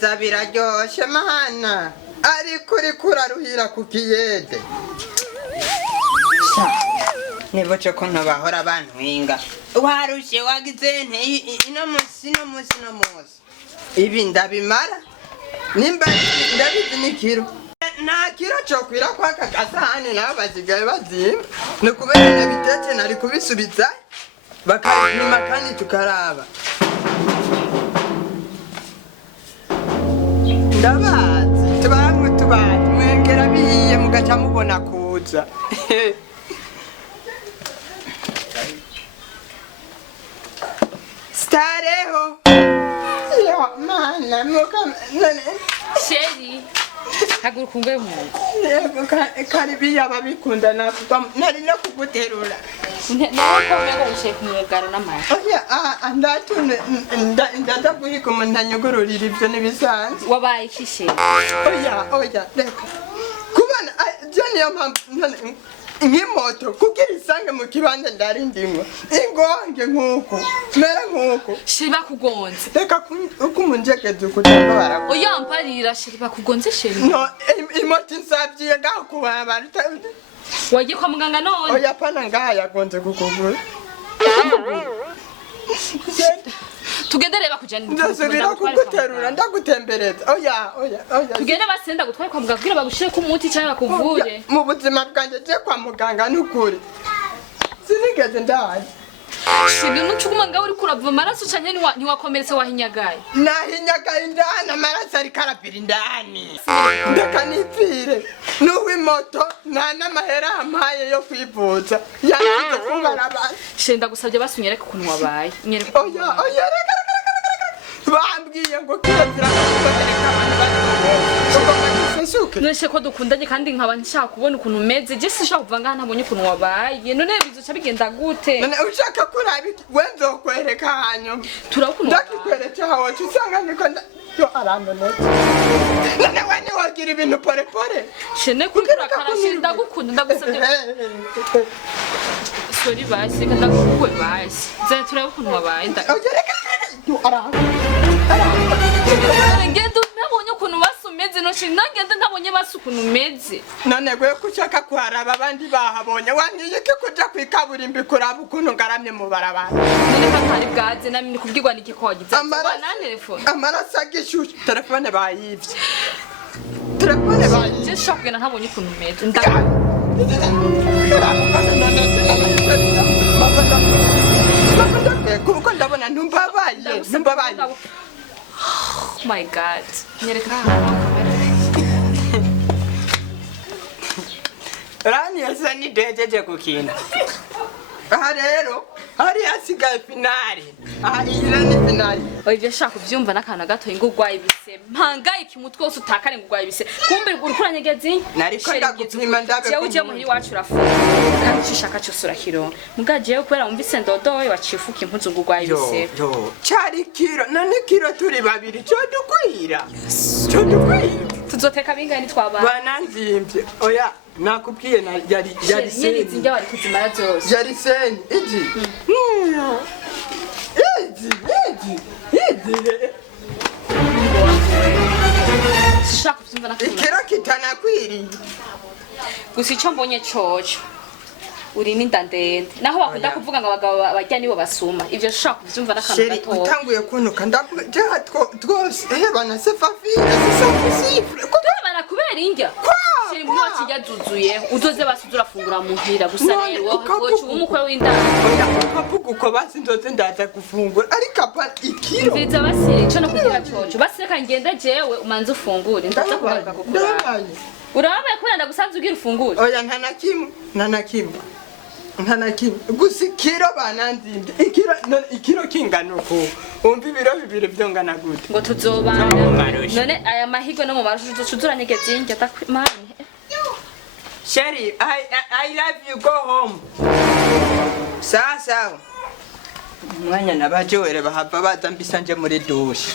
neza biraryoshe mana ariko uriko uraruhira ku kiyede nibuce ko ntobahora bantwinga warushe wagize nte ino musi ibi ndabimara nimba ndabizi n'ikiro nta kiro cokwira kwaka gasahani nabo basigaye bazimba ni kubera nabitetse nari kubisubiza bakabipima kandi tukaraba ndabazi tubazi mwengera bihiye mugaca mubona kuza stareho yo mana none Sheri haguruka ungwe mu yego karibiya babikunda nari no kuguterura nako mego ushe kumugaro n'amara oya ndatune ndaza guhika umuntu anyugururira ibyo nibisanzwe wabaye kishe oya reka kubana je niyo mpamvu nk'imoto kugira isange mu kibanza ndari ndimwe ingonge nk'uko mera nk'uko Sheri bakugonze reka uko umunjegeze ukutamba barako oya mparira Sheri bakugonze Sheri no imoto insabyiye ngaho kubara wagiye kwa muganga none oya pana ngaha yagonze kukugura tugende reba kujana ndasubira kuguterura ndagutembereza oya tugende basenda gutwara kwa muganga kugira bagushire ku muti cyangwa bakuvure mu buzima bwanjye je kwa muganga n'ukuri sinigeze ndaje Sheri nucuguma ngaho uri kurava amaraso cyane ntiwakomeretse wahinyagaye nahinyagaye indani amaraso ari karapira indani ndeka nipfire n'uw'imoto nta n'amahera ampaye yo kwivuza yansize kungarabana Sheri ndagusabye basunyereka ukuntu wabaye oya reka bambwiye ngo kirazira kubereka abantu bari None ko dukundanye kandi nkaba nshaka kubona ukuntu umeze je sinshaka kuva ngaha ntabonye ukuntu wabaye none bizoca bigenda gute none ushaka kurabi wenzo kwereka hanyuma turakunu ndakikwereka hawo usanga niko yo arandone none wani wagira ibintu pore shene kugira karashira ndagukunda ndagusabye sorry basi kandi ndagukwe basi ze turebe ukuntu wabaye reka yo arandone ngende nabonye ukuntu basumeze no shina ngende ntabonye basukuntu umeze none gwe kushaka kuharaba abandi bahabonye waniyike kuja kwikaburimbi kuraba ukuntu ngaramye mu barabara none katari bwaze namini kubwirwa niki ko wagize na telefone amaraso agishushe telefone bayivye telefone bayivye je shaka kugenda ntabonye ukuntu umeze kuko ndabona ntumbabaye Oh my god. Nyereka. Rani yasa ni dejeje kukina. Aha rero hari hasigaye finali. Aha iyi ni finali. Oje shaka kuvyumva nakana gato ingurwaye ibise. Mpangaye kimutwe wose utakare ngurwaye ibise. Kumbe urukuranyegezi. Nariko ndagupima ndabe. Jewe uje muhiri wacu urafuka. Kandi cishaka cyo surakiro. Mugaje kubera umvise ndodoye wacifuka impuzu ngurwaye ibise. Yo. Cyari kiro none kiro turi babiri cyo dukwira. Cyo dukwira. Tuzoteka bingani twabana. Bananzimvye. Oya. Nakubwiye na yari seni zinjya wari kuzimara zose yari seni iji shaka kuvyumva nakubona ikero kitanakwiriye gusa icyo mbonye coco uri ninda ndende naho bakunda kuvuga ngo abagabo bajya nibo basuma ivyo shaka kuvyumva nakana gato sheri utanguye kunuka ndaje twose bana sefafira sifre bana kubera injya sheri mu wacu yazuzuye uzoze basuzura fungura muhira gusa rero wocu umukwe w'indaro ukavuga uko basi ndoze ndaza gufungura ariko apa ikiro nziza basire cyo no kugira coco basireka ngenda jewe umanze ufungure ndaza kugaruka kukura urabaye kubera ndagusanze ugira ufungure oya nta nakimwe gusa ikiro bananzinde ikiro kingana uko umva ibiro bibiri byongana gute ngo tuzobana none aya mahigwe no mu marushu tuzuranyegeze injya takwimane Sheri, I love you, go home. Sawa. Mwanya nabajewere bahava baza mbisanje muri douche.